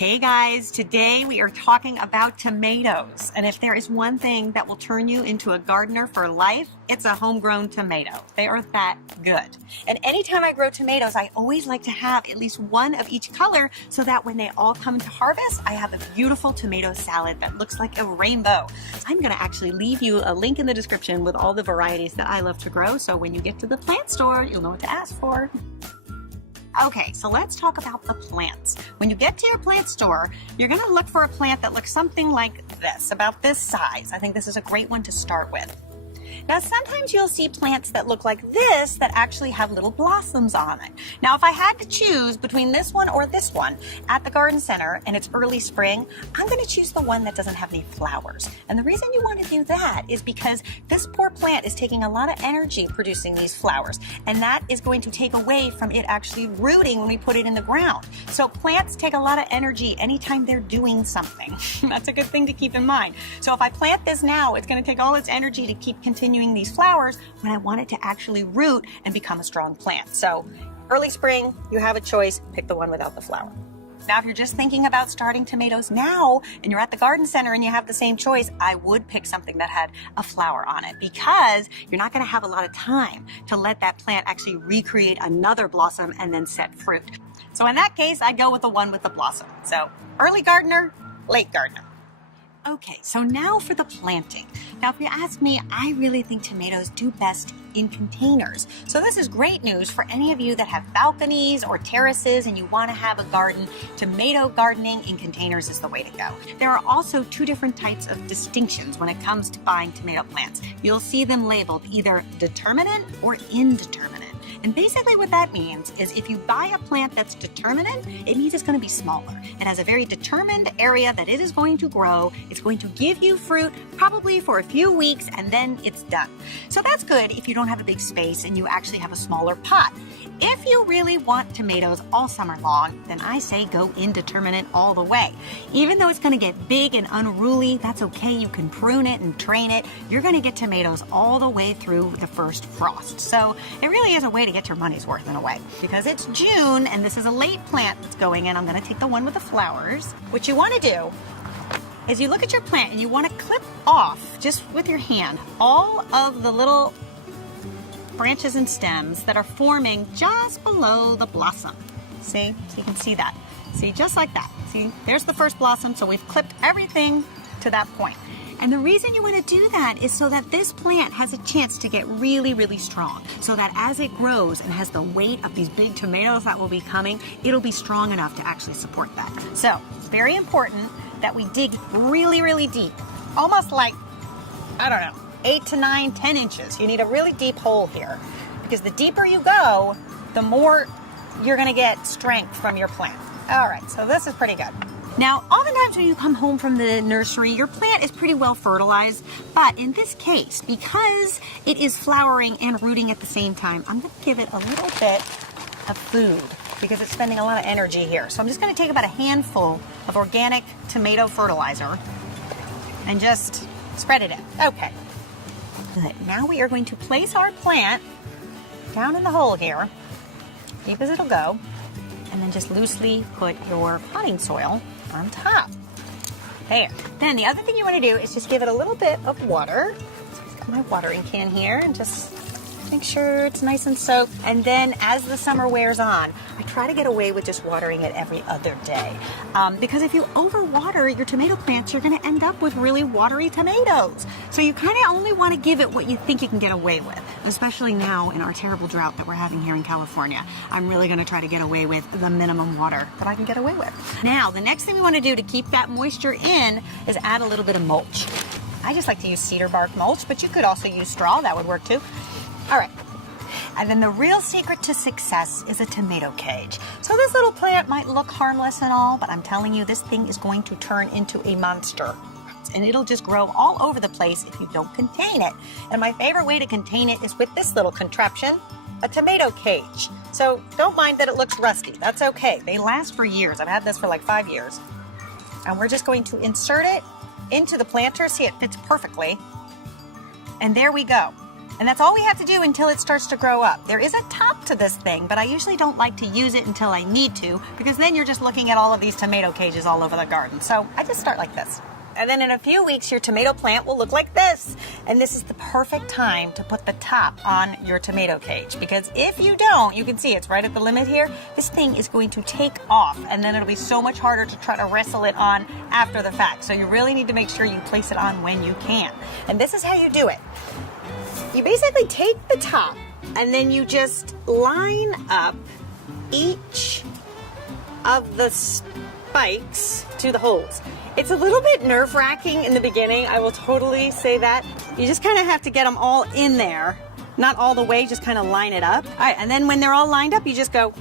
Hey guys, today we are talking about tomatoes. And if there is one thing that will turn you into a gardener for life, it's a homegrown tomato. They are that good. And anytime I grow tomatoes, I always like to have at least one of each color so that when they all come to harvest, I have a beautiful tomato salad that looks like a rainbow. I'm gonna actually leave you a link in the description with all the varieties that I love to grow, so when you get to the plant store, you'll know what to ask for. Okay, so let's talk about the plants. When you get to your plant store, you're gonna look for a plant that looks something like this, about this size. I think this is a great one to start with. Now, sometimes you'll see plants that look like this that actually have little blossoms on it. Now, if I had to choose between this one or this one at the garden center and it's early spring, I'm going to choose the one that doesn't have any flowers. And the reason you want to do that is because this poor plant is taking a lot of energy producing these flowers, and that is going to take away from it actually rooting when we put it in the ground. So plants take a lot of energy anytime they're doing something. That's a good thing to keep in mind. So if I plant this now, it's going to take all its energy to keep continuing these flowers when I want it to actually root and become a strong plant. So early spring, you have a choice, pick the one without the flower. Now, if you're just thinking about starting tomatoes now and you're at the garden center and you have the same choice, I would pick something that had a flower on it, because you're not going to have a lot of time to let that plant actually recreate another blossom and then set fruit. So in that case, I'd go with the one with the blossom. So early gardener, late gardener. Okay, so now for the planting. Now, if you ask me, I really think tomatoes do best in containers. So this is great news for any of you that have balconies or terraces and you want to have a garden. Tomato gardening in containers is the way to go. There are also two different types of distinctions when it comes to buying tomato plants. You'll see them labeled either determinate or indeterminate. And basically what that means is if you buy a plant that's determinate, it means it's going to be smaller. It has a very determined area that it is going to grow. It's going to give you fruit probably for a few weeks and then it's done. So that's good if you don't have a big space and you actually have a smaller pot. If you really want tomatoes all summer long, then I say go indeterminate all the way. Even though it's going to get big and unruly, that's okay. You can prune it and train it. You're going to get tomatoes all the way through the first frost. So it really is a way to get your money's worth in a way. Because it's June and this is a late plant that's going in, I'm going to take the one with the flowers. What you want to do is you look at your plant and you want to clip off, just with your hand, all of the little branches and stems that are forming just below the blossom. See? So you can see that. See, just like that. See, there's the first blossom, so we've clipped everything to that point. And the reason you want to do that is so that this plant has a chance to get really, really strong. So that as it grows and has the weight of these big tomatoes that will be coming, it'll be strong enough to actually support that. So it's very important that we dig really, really deep. Almost like, I don't know, 8 to 9, 10 inches. You need a really deep hole here, because the deeper you go, the more you're going to get strength from your plant. All right, so this is pretty good. Now, oftentimes when you come home from the nursery, your plant is pretty well fertilized, but in this case, because it is flowering and rooting at the same time, I'm going to give it a little bit of food because it's spending a lot of energy here. So I'm just going to take about a handful of organic tomato fertilizer and just spread it in. Okay. Good. Now we are going to place our plant down in the hole here, deep as it'll go, and then just loosely put your potting soil on top. There. Then the other thing you want to do is just give it a little bit of water. So I've got my watering can here, and just make sure it's nice and soaked. And then as the summer wears on, I try to get away with just watering it every other day. Because if you overwater your tomato plants, you're going to end up with really watery tomatoes. So you kind of only want to give it what you think you can get away with, especially now in our terrible drought that we're having here in California. I'm really going to try to get away with the minimum water that I can get away with. Now, the next thing we want to do to keep that moisture in is add a little bit of mulch. I just like to use cedar bark mulch, but you could also use straw. That would work too. All right. And then the real secret to success is a tomato cage. So this little plant might look harmless and all, but I'm telling you, this thing is going to turn into a monster. And it'll just grow all over the place if you don't contain it. And my favorite way to contain it is with this little contraption, a tomato cage. So don't mind that it looks rusty. That's okay. They last for years. I've had this for like 5 years. And we're just going to insert it into the planter. See, it fits perfectly. And there we go. And that's all we have to do until it starts to grow up. There is a top to this thing, but I usually don't like to use it until I need to, because then you're just looking at all of these tomato cages all over the garden. So I just start like this. And then in a few weeks, your tomato plant will look like this. And this is the perfect time to put the top on your tomato cage, because if you don't, you can see it's right at the limit here, this thing is going to take off, and then it'll be so much harder to try to wrestle it on after the fact. So you really need to make sure you place it on when you can. And this is how you do it. You basically take the top and then you just line up each of the spikes to the holes. It's a little bit nerve-wracking in the beginning, I will totally say that. You just kind of have to get them all in there. Not all the way, just kind of line it up. All right, and then when they're all lined up, you just go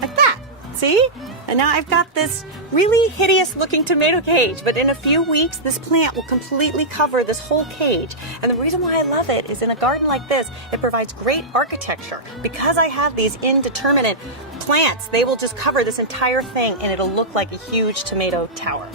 like that. See? And now I've got this really hideous looking tomato cage, but in a few weeks, this plant will completely cover this whole cage. And the reason why I love it is in a garden like this, it provides great architecture. Because I have these indeterminate plants, they will just cover this entire thing and it'll look like a huge tomato tower.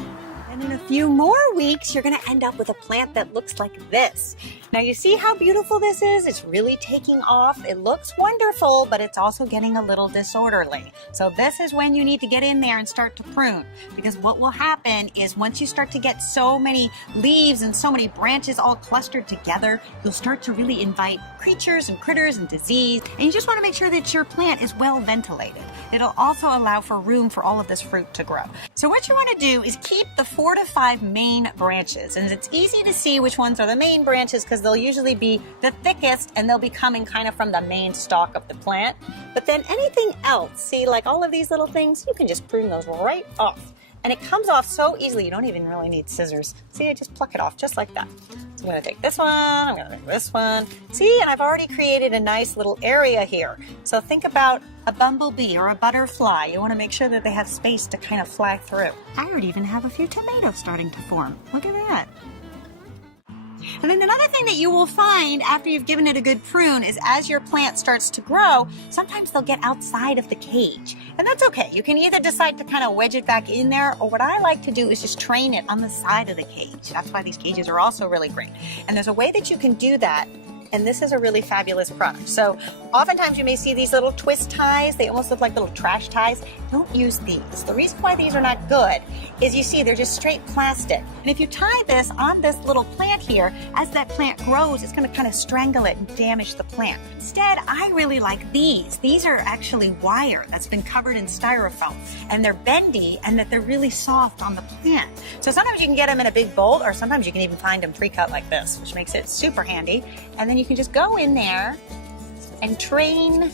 And in a few more weeks, you're gonna end up with a plant that looks like this. Now you see how beautiful this is? It's really taking off. It looks wonderful, but it's also getting a little disorderly. So this is when you need to get in there and start to prune. Because what will happen is once you start to get so many leaves and so many branches all clustered together, you'll start to really invite creatures and critters and disease. And you just wanna make sure that your plant is well ventilated. It'll also allow for room for all of this fruit to grow. So what you wanna do is keep the 4 to 5 main branches. And it's easy to see which ones are the main branches because they'll usually be the thickest and they'll be coming kind of from the main stalk of the plant. But then anything else, see, like all of these little things, you can just prune those right off. And it comes off so easily, you don't even really need scissors. See, I just pluck it off just like that. So I'm gonna take this one, I'm gonna take this one. See, and I've already created a nice little area here. So think about a bumblebee or a butterfly. You wanna make sure that they have space to kind of fly through. I already even have a few tomatoes starting to form. Look at that. And then another thing that you will find after you've given it a good prune is as your plant starts to grow, sometimes they'll get outside of the cage. And that's okay. You can either decide to kind of wedge it back in there, or what I like to do is just train it on the side of the cage. That's why these cages are also really great. And there's a way that you can do that. And this is a really fabulous product. So oftentimes you may see these little twist ties. They almost look like little trash ties. Don't use these. The reason why these are not good is you see they're just straight plastic. And if you tie this on this little plant here, as that plant grows, it's gonna kind of strangle it and damage the plant. Instead, I really like these. These are actually wire that's been covered in styrofoam. And they're bendy and that they're really soft on the plant. So sometimes you can get them in a big bowl, or sometimes you can even find them pre-cut like this, which makes it super handy. And then you can just go in there and train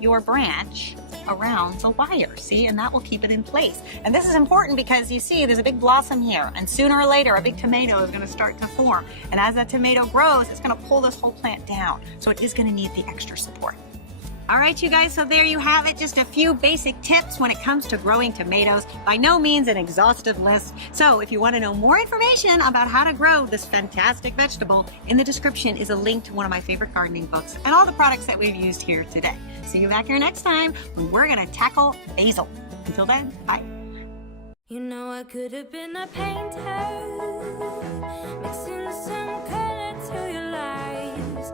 your branch around the wire, see, and that will keep it in place. And this is important because you see there's a big blossom here, and sooner or later a big tomato is going to start to form. And as that tomato grows, it's going to pull this whole plant down. So it is going to need the extra support. All right, you guys, so there you have it. Just a few basic tips when it comes to growing tomatoes. By no means an exhaustive list. So if you want to know more information about how to grow this fantastic vegetable, in the description is a link to one of my favorite gardening books and all the products that we've used here today. See you back here next time when we're going to tackle basil. Until then, bye. You know I could have been a painter, mixing some color to your lies.